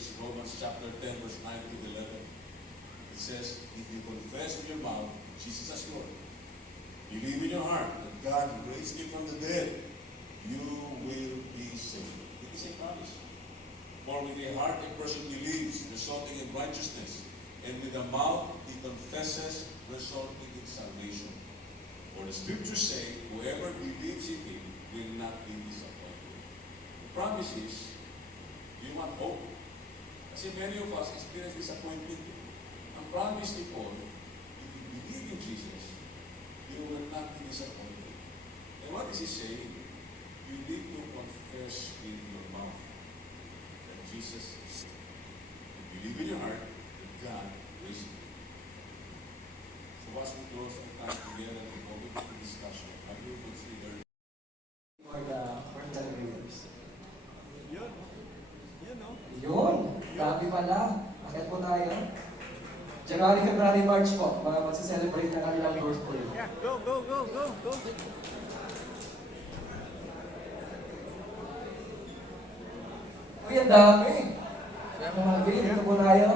is Romans chapter 10, verse 9 to 11. It says, if you confess with your mouth Jesus as Lord, believe in your heart that God raised him from the dead, you will be saved. It is a promise. For with the heart a person believes, resulting in righteousness, and with the mouth he confesses, resulting in salvation. For the scriptures say, whoever believes in him will not be disappointed. The promise is, you want hope. Kasi many of us experience disappointment. Ang promise ni Paul, if you believe in Jesus, you will not be disappointed. And what is he saying? You need to confess in your mouth that Jesus is Lord. You believe in your heart that God raised him. So as we close our time together and go into the discussion, I will consider For the leaders. Yun, no? Yun! Grabe pala. Akit po tayo. January, February, March po. Mga magsiselebrate na kanilang birthday. Yeah, go! Uy, ang dami! Mga gay, dito po tayo.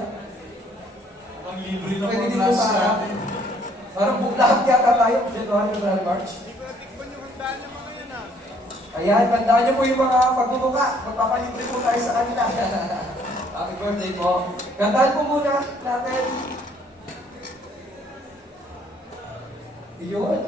Ang libre na Pwede mga dito class sa natin. parang lahat yata tayo. January, February, March. Hindi ko natikman yung handaan ng mga yan, ah. Ayan, tandaan niyo po yung mga pagbubuka. Magpapalibre po tayo sa kanila. Happy birthday po. Kantahan po muna natin. Yun.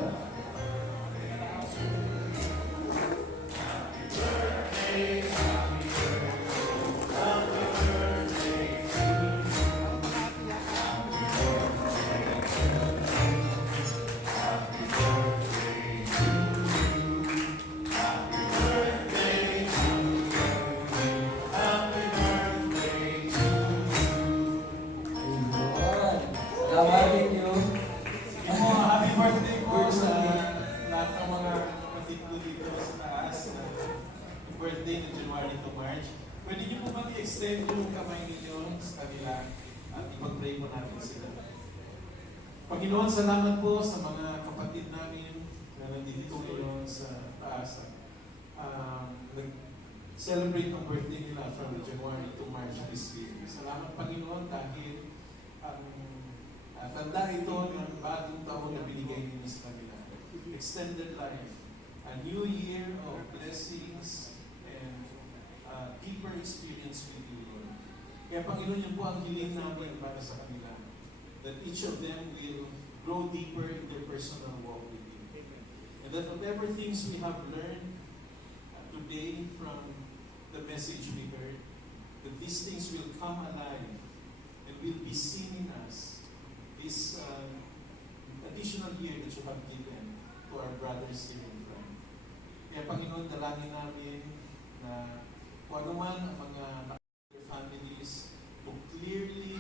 Salamat ninyo. Ako, happy birthday po sa lahat ng mga kapatid ko dito sa taas. Yung birthday na January to March. Pwede niyo po ba i-extend yung kamay ninyo sa kanila at ipag-pray po natin sila. Panginoon, salamat po sa mga kapatid namin na nandito ngayon sa taas. Nag-celebrate ang birthday nila from January to March this year. Salamat Panginoon dahil tanda ito ng bagong taon na binigay ninyo sa kanila. Extended life, a new year of blessings and deeper experience with you, Lord. Kaya Panginoon, yun po ang hiling namin para sa kanila. That each of them will grow deeper in their personal walk with you. And that whatever things we have learned today from the message we heard, that these things will come alive and will be seen in us this additional year that you have given to our brothers here in front. Kaya Panginoon, dalangin namin na kung ano man ang mga families to clearly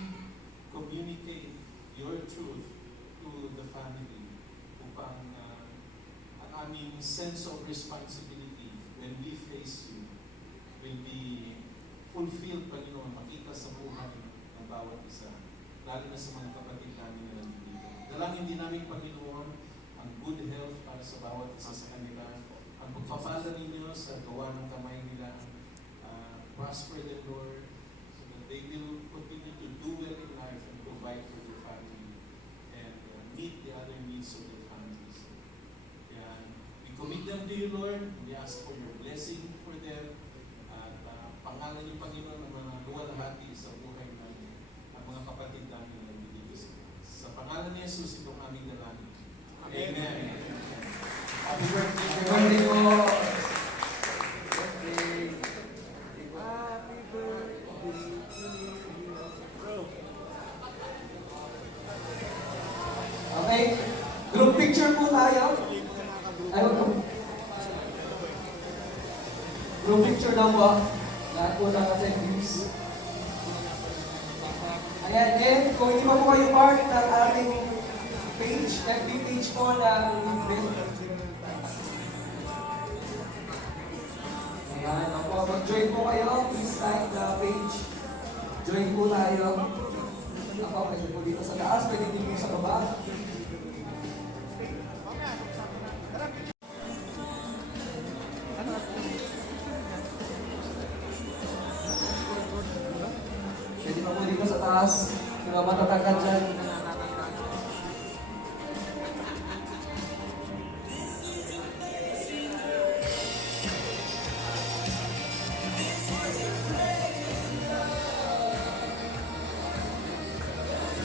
communicate your truth to the family upang ang aming sense of responsibility when we face you will be fulfilled, Panginoon, makita sa buhay ng bawat isa, lalo na sa mga kapatid namin na nandito. Dalangin din namin, Panginoon, ang good health para sa bawat isa sa kanila, ang pagpapala ninyo sa gawa ng kamay nila, prosper them, Lord, so that they will continue to do well in life and provide for their family and meet the other needs of their families. Kaya, we commit them to you, Lord. We ask for your blessing for them. At pangalan niyo, Panginoon, ang mga luwalhati sa buhay namin, ang mga kapatid namin na nandito sa pangalan ni Jesus, itong aming dalangin. Amen. Happy birthday. Happy birthday po. Okay. Group picture po tayo. Ano po? Group picture na po. Lahat po na kasi views. Ayan, and kung hindi pa po kayo part ng ating page, FB page po ng ayan, ako, mag-join po kayo. Please like the page. Join po tayo. Ako, pwede po dito sa taas, pwede dito sa baba. taas. Sino matatag ka dyan?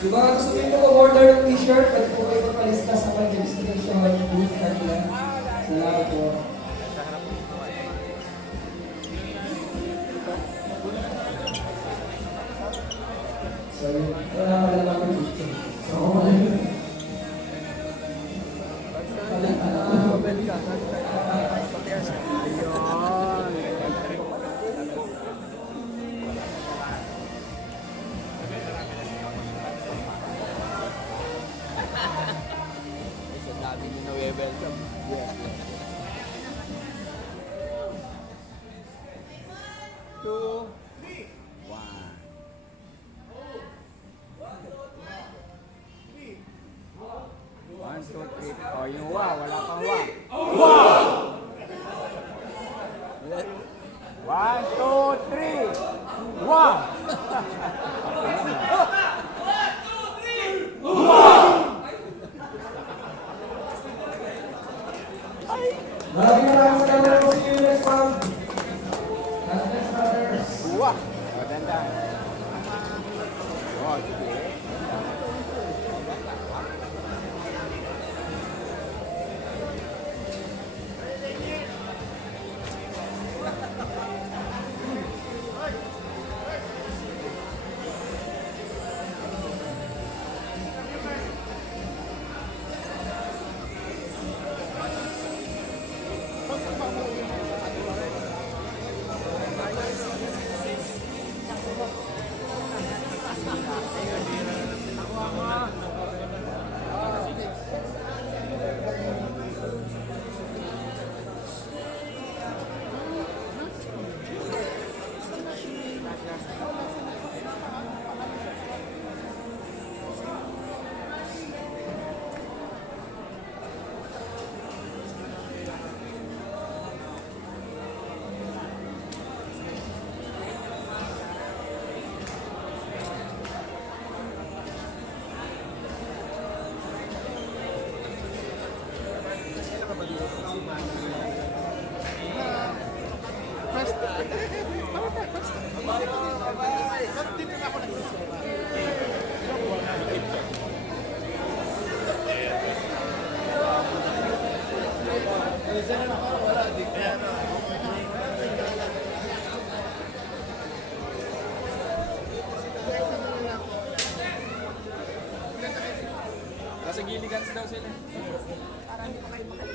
Di ba gusto nyo mag-order ng t-shirt? Pwede po kayo magpalista sa registration booth kanila. Salamat po. So, wala ka lang ako dito. So, Sa dami nyo na welcome. Two. One. One, two, three. Oh, yung wow, wala pang wow. Wow! One, two, three. Wow! maraming salamat po sa inyo next month. God bless, brothers. Wow! Oh, dandan. Oh, sige. Nasa Gilligans daw sila. Parang hindi pa kayo